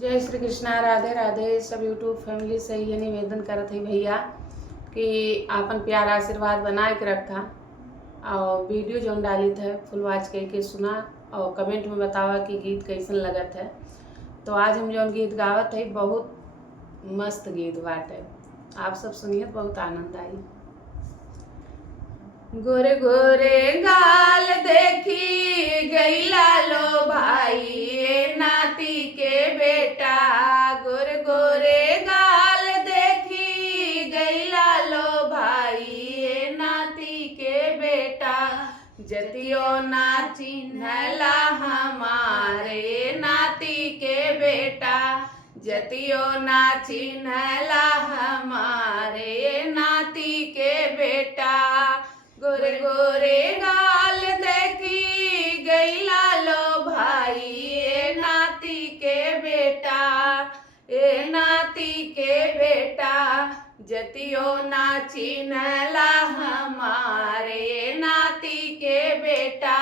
जय श्री कृष्णा, राधे राधे। सब YouTube family से ये निवेदन करत है भैया कि आपन प्यार आशीर्वाद बनाए के रखा और वीडियो जो डाली थे फुल वॉच के सुना और कमेंट में बतावा कि गीत कैसन लगत है। तो आज हम जो गीत गावत है बहुत मस्त गीत बाटे, आप सब सुनिए, बहुत आनंद आई। गोरे गोरे गाल देखी गईला लो भाई नाती के बेटा, गोरे गोरे गाल देखी गईला लो भाई नाती के बेटा, जतियो ना चिन्हला हमारे नाती के बेटा, जतियो ना चिन्हला हमारे नाती के बेटा। गोरे गोरे गाल देखी गईला लो भाई ए नाती के बेटा, ए नाती के बेटा, जतियो ना चिन्हला हमारे नाती के बेटा,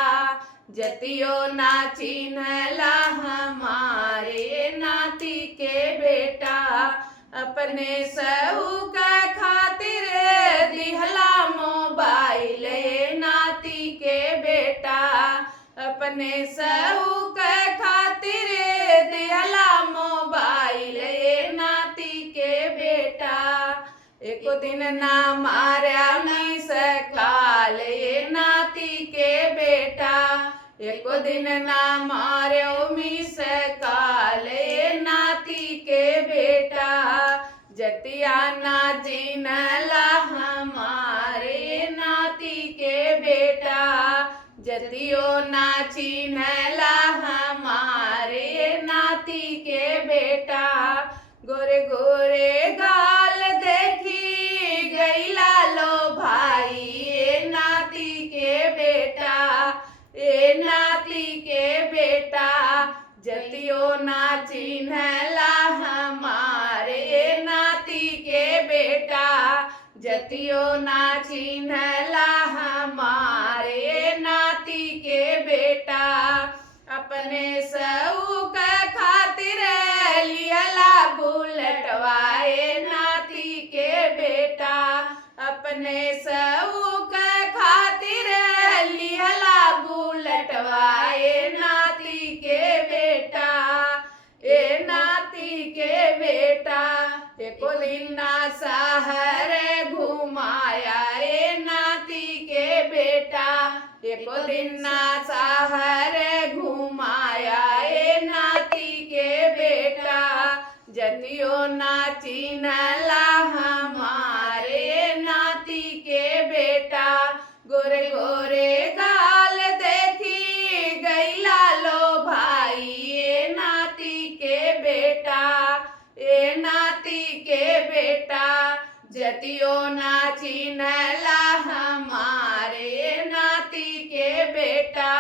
जतियो ना चिन्हला हमारे नाती के बेटा। अपने सहू का खातिर दिहला मोबाइल नाती के बेटा, अपने सहू के खातिर दिहला मोबाइल नाती के बेटा। एको दिन ना मारा नहीं सकाल नाती के बेटा, एको दिन ना मारो मी सकाल नाती के बेटा, जतिया ना चिन्हला हमारे नाती के बेटा, जतियो ना चिन्हला हमारे नाती के बेटा। गोरे गोरे गाल देखी गईला लो भाई ए नाती के बेटा, ए नाती के बेटा, जतियो ना चिन्हला हमारे नाती के बेटा, जतियो ना चिन्हला हमारे नाती के बेटा। अपने सऊ के खातिर लिहला बुलटवाए नाती के बेटा, अपने सऊ के खातिर लिहला बुलटवाए नाती के बेटा, ए नाती के बेटा। एको दिन ना शहर घुमाया ए नाती के बेटा, एको दिन ना शहर घुमाया ए नाती के बेटा, जतियो ना चिन्हला हमारे नाती के बेटा। गोरे गोरे गाल देखी गईला लो भाई ए नाती के बेटा, ए नाती के बेटा, जतियो ना चिन्हला हमारे नाती के बेटा,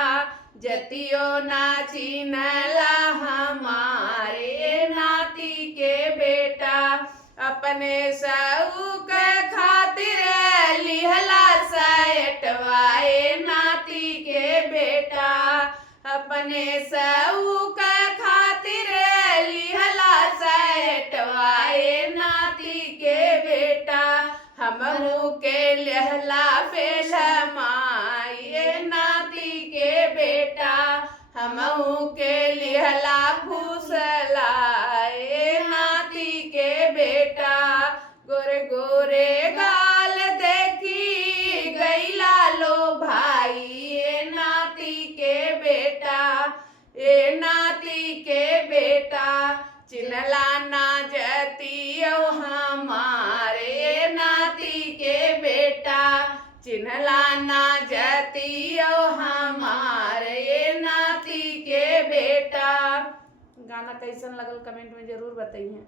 जतियो ना चिन्हला हमारे नाती के बेटा। अपने सऊ के खातिर लिहला सयटवाए नाती के बेटा, अपने सऊ के खातिर लिहला सयटवाए नाती के बेटा। हमहू के लहला बेलमाए नाती के बेटा, हमहू के लिहला फुसलाए नाती के बेटा। गोरे गोरे गाल देखी गईला लो भाई ए नाती के बेटा, ए नाती के बेटा, चिन्हला ना जतियो हमारे नाती के बेटा, चिन्हला ना जतियो हमारे नाती के बेटा। गाना कैसन लगल कमेंट में जरूर बताइए।